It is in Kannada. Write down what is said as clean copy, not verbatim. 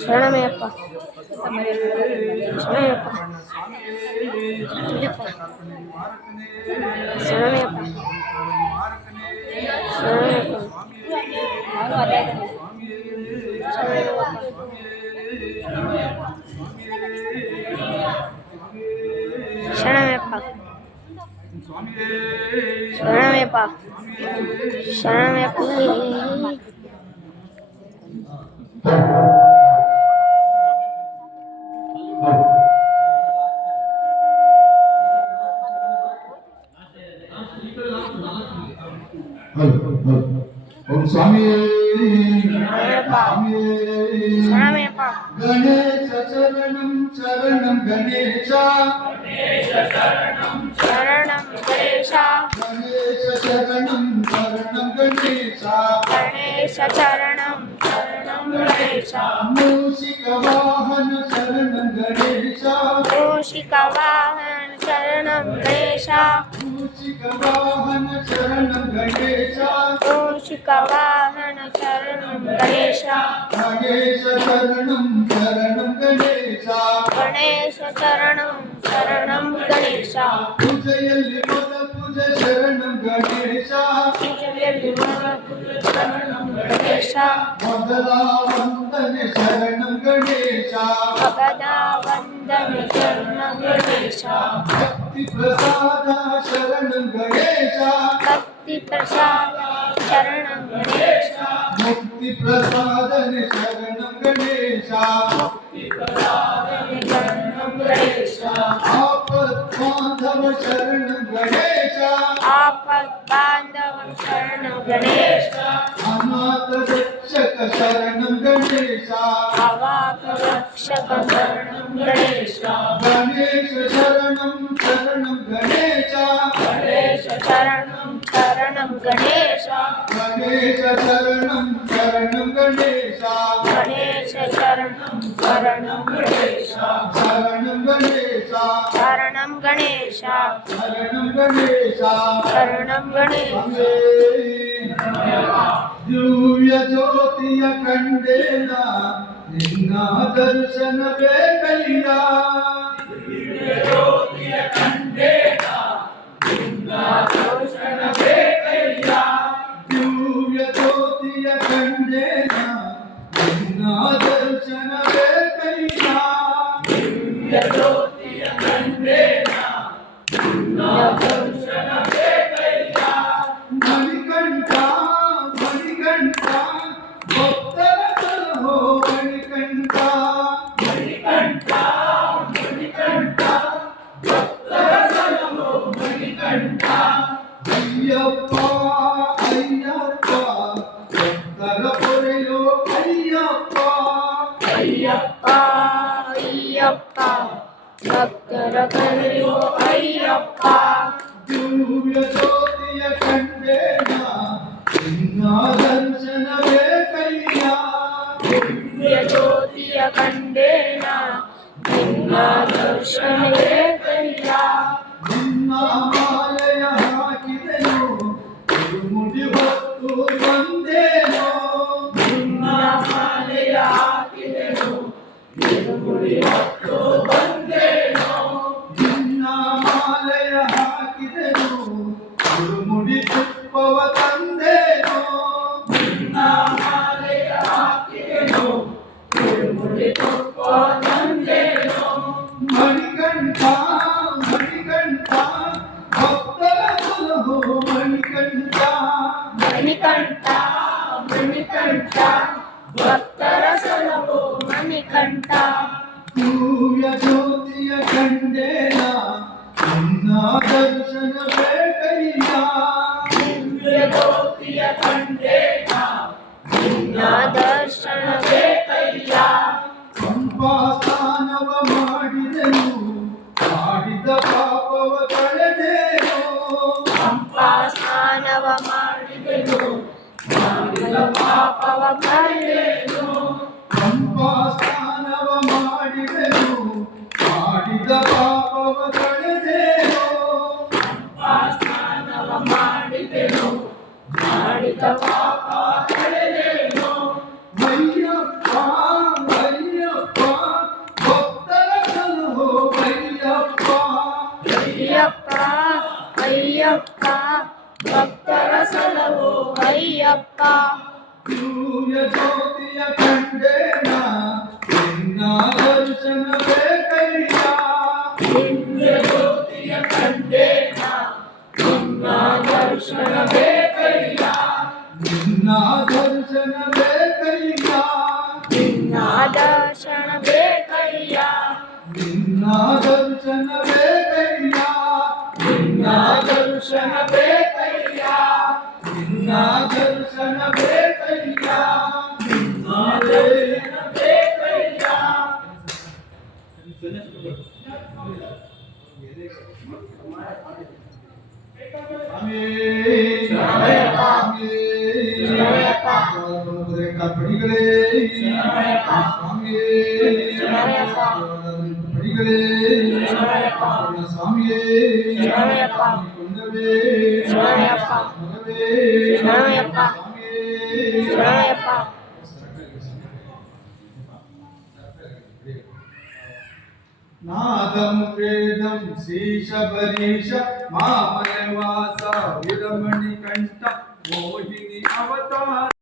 ಶರಣಮಯ್ಯಪ್ಪ ಓಂ ಸ್ವಾಮಿ ಗಣೇಶ ಚರಣಂ ಚರಣಂ ಗಣೇಶ ಗಣೇಶ ಚರಣಂ ಚರಣಂ ಗಣೇಶ ಮೂಷಿಕ ವಾಹನ ಶರಣಂ ಗಣೇಶ ಮೂಷಿಕ ವಾಹನ ಶರಣಂ ಗಣೇಶ ಗಣೇಶ ಶರಣಂ ಶರಣಂ ಗಣೇಶ ಪೂಜೆಯಲ್ಲಿ ಮೊದ ಪೂಜೆ ಶರಣಂ ಗಣೇಶ ಮೊದಲ ವಂದನೆ ಶರಣಂ ಗಣೇಶ ಭಕ್ತಿ ಪ್ರಸಾದ ಶರಣಂ ಗಣೇಶ ಮುಕ್ತಿ ಪ್ರಸಾದನೆ ಶರಣಂ ಗಣೇಶ ಆಪತ್ ಬಾಂಧವ ಶರಣಂ ಗಣೇಶ ಅನಾಥ ರಕ್ಷಕ ಶರಣಂ ಗಣೇಶ ಗಣೇಶ ಶರಣಂ ಶರಣಂ ಗಣೇಶ ಗಣೇಶ ಶರಣಂ ಶರಣಂ ಗಣೇಶ ಶರಣಂ ಗಣೇಶ ದಿವ್ಯ ಜ್ಯೋತಿಯ ಕಂಡೇನ ನಿನ್ನ ದರ್ಶನವೇ ಕೈಯ ದಿವ್ಯ ಜ್ಯೋತಿಯ ಕಂಡೇನ ನಿನ್ನ ದರ್ಶನವೇ ಕೈಯ ಮಣಿಕಂಠ ಮಣಿಕಂಠ ಭಕ್ತರ ಸಲಹೋ ಮಣಿಕಂಠ ಅಯ್ಯಪ್ಪ ಅಯ್ಯಪ್ಪ ಭಕ್ತರ ಪೊರೆಯೋ ಅಯ್ಯಪ್ಪ ಭಕ್ತರ ಕರೆಯೋ ಅಯ್ಯಪ್ಪ ದಿವ್ಯ ಜ್ಯೋತಿಯ ಕಂಡೇನ ನಿನ್ನ ದರ್ಶನವೇ ಕೈಯ ನಿನ್ನ ಮಾಲೆಯ ಹಾಕಿದೆನು ಮುಡಿ ಹೊತ್ತು ಬಂದೇನೋ ನಿನ್ನ ಮಾಲೆಯ ಹಾಕಿದೆನು ಮುಡಿ ಹೊತ್ತು ಬಂದೇನೋ ನಿನ್ನ ಮಾಲೆಯ ಹಾಕಿದೆನು ಮುಡಿ ತುಪ್ಪವ ತಂದೇನೋ ನಿನ್ನ ಮಾಲೆಯ ಹಾಕಿದೆನು ಮುಡಿ ತುಪ್ಪವ ತಂದೇನೋ ಮಣಿಕಂಠ ಮಣಿಕಂಠ ಭಕ್ತರ ಸಲಹೋ ಮಣಿಕಂಠ ಭಕ್ತರ ಸಲಹೋ ಮಣಿಕಂಠ ದಿವ್ಯ ಜ್ಯೋತಿಯ ಕಂಡೇನ ನಿನ್ನ ದರ್ಶನವೇ ಕೈಯ ಸಂಪಾಸ್ಥಾನವ ಮಾಡಿದೆನು ಮಾಡಿದ ಪಾಪವ ಕಳೆದೇನೋ ಬಲ್ಲೆನು ಪಂಪಾ ಸ್ನಾನವ ಮಾಡಿದೆನು ಮಾಡಿದ ಪಾಪವ ಕಳೆದೇನು ಸ್ನಾನವ ಮಾಡಿದೆನು ಮಾಡಿದ ಪಾಪ ಕಳೆದೇನು ಅಯ್ಯಪ್ಪ ಅಯ್ಯಪ್ಪ ಭಕ್ತರ ಸಲಹೋ ಅಯ್ಯಪ್ಪ ಅಯ್ಯಪ್ಪ ಅಯ್ಯಪ್ಪ ಭಕ್ತರ ಸಲಹೋ ಅಯ್ಯಪ್ಪ ಸೂರ್ಯ ಜ್ಯೋತಿಯ ಕಂಡೇನ ನಿನ್ನ ದರ್ಶನ ಬೇಕಯ್ಯ ದಿವ್ಯ ಜ್ಯೋತಿಯ ಕಂಡೇನ ನಿನ್ನ ದರ್ಶನ ಬೇಕಯ್ಯ ನಿನ್ನ ದರ್ಶನ ಬೇಕಯ್ಯ ನಿನ್ನ ದರ್ಶನ ಬೇಕಯ್ಯ ನಿನ್ನ ದರ್ಶನ ಬೇಕಯ್ಯ ನಿನ್ನ ದರ್ಶನ ಬೇಕಯ್ಯ ನಿನ್ನ ದರ್ಶನ ಬೇಕಯ್ಯ ನಿನ್ನ ದರ್ಶನ ಬೇಕಯ್ಯ ಸ್ವಾಮಿ ಸ್ವಾಮಿ ಪಡಿಗಳೇ ಸ್ವಾಮಿಯೇ ಪಡಿಗಳೇ ಸ್ವಾಮಿಯೇ ಕೊಂಡವೇ ಮಗವೇ ಸ್ವಾಮಿಯೇ ನಾದಂ ವೇದಂ ಶೇಷಬರೀಶ ಮಾಮಯವಾಸ ವಿರಮಣಿ ಕಂಠ ಮೋಹಿನಿ ಅವತಾರ